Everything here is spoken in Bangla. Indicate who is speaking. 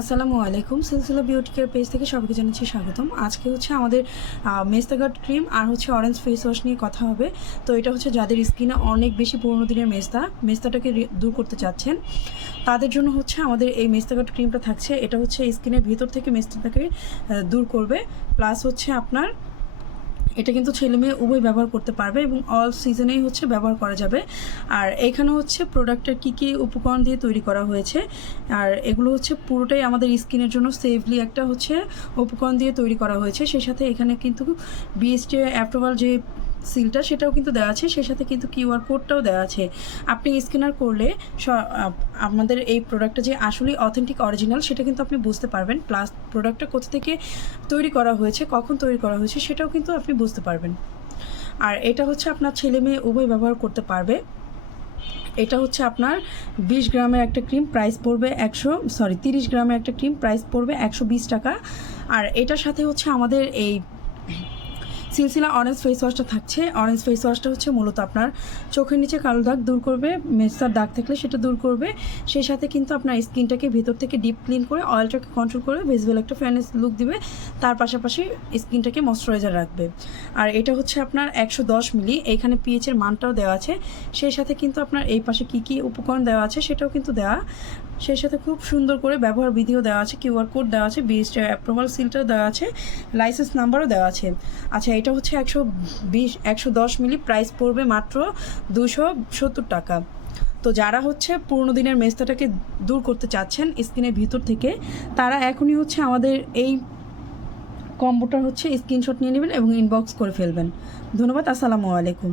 Speaker 1: আসসালামু আলাইকুম। সিলসিলা বিউটি কেয়ার পেজ থেকে সবাইকে জানাচ্ছি স্বাগতম। আজকে হচ্ছে আমাদের মেস্তাগার্ড ক্রিম আর হচ্ছে অরেঞ্জ ফেস ওয়াশ নিয়ে কথা হবে। তো এটা হচ্ছে যাদের স্কিনে অনেক বেশি পুরনো দিনের মেস্তা, মেস্তাটাকে দূর করতে চাচ্ছেন, তাদের জন্য হচ্ছে আমাদের এই মেস্তাগার্ড ক্রিমটা থাকছে। এটা হচ্ছে স্কিনের ভিতর থেকে মেস্তাটাকে দূর করবে। প্লাস হচ্ছে আপনার এটা কিন্তু ছেলে মেয়ে উভয় ব্যবহার করতে পারবে এবং অল সিজনেই হচ্ছে ব্যবহার করা যাবে। আর এখানে হচ্ছে প্রোডাক্টের কী কী উপকরণ দিয়ে তৈরি করা হয়েছে। আর এগুলো হচ্ছে পুরোটাই আমাদের স্কিনের জন্য সেফলি একটা হচ্ছে উপকরণ দিয়ে তৈরি করা হয়েছে। সেই সাথে এখানে কিন্তু বিএসটি অ্যাপ্রুভাল যে সিলটা সেটাও কিন্তু দেওয়া আছে, সেই সাথে কিন্তু কিউআর কোডটাও দেওয়া আছে। আপনি স্ক্যানার করলে আমাদের এই প্রোডাক্টটা যে আসলে অথেন্টিক অরিজিনাল সেটা কিন্তু আপনি বুঝতে পারবেন। প্লাস প্রোডাক্টটা কোথা থেকে তৈরি করা হয়েছে, কখন তৈরি করা হয়েছে, সেটাও কিন্তু আপনি বুঝতে পারবেন। আর এটা হচ্ছে আপনার ছেলে মেয়ে উভয় ব্যবহার করতে পারবে। এটা হচ্ছে আপনার বিশ গ্রামের একটা ক্রিম প্রাইস পড়বে একশো সরি তিরিশ গ্রামের একটা ক্রিম প্রাইস পড়বে একশো বিশ টাকা। আর এটার সাথে হচ্ছে আমাদের এই সিলসিলা অরেঞ্জ ফেস ওয়াশটা থাকছে। অরেঞ্জ ফেস ওয়াশটা হচ্ছে মূলত আপনার চোখের নিচে কালো দাগ দূর করবে, মেসার দাগ থাকলে সেটা দূর করবে। সেই সাথে কিন্তু আপনার স্কিনটাকে ভেতর থেকে ডিপ ক্লিন করে অয়েলটাকে কন্ট্রোল করে ভিজুয়াল একটা ফেয়ারনেস লুক দিবে। তার পাশাপাশি স্কিনটাকে ময়শ্চারাইজার রাখবে। আর এটা হচ্ছে আপনার একশো দশ মিলি এইখানে পিএইচের মানটাও দেওয়া আছে। সেই সাথে কিন্তু আপনার এই পাশে কী কী উপকরণ দেওয়া আছে সেটাও কিন্তু দেওয়া। সেই সাথে খুব সুন্দর করে ব্যবহার বিধিও দেওয়া আছে কিউআর কোড দেওয়া আছে বিএসটি অ্যাপ্রুভাল সিলটাও দেওয়া আছে লাইসেন্স নাম্বারও দেওয়া আছে। আচ্ছা এটা হচ্ছে একশো বিশ, একশো দশ মিলি প্রাইস পড়বে মাত্র দুশো সত্তর টাকা। তো যারা হচ্ছে পুরোনো দিনের মেস্তাটাকে দূর করতে চাচ্ছেন স্কিনের ভিতর থেকে, তারা এখনই হচ্ছে আমাদের এই কম্বোটার হচ্ছে স্ক্রিনশট নিয়ে নেবেন এবং ইনবক্স করে ফেলবেন। ধন্যবাদ, আসসালামু আলাইকুম।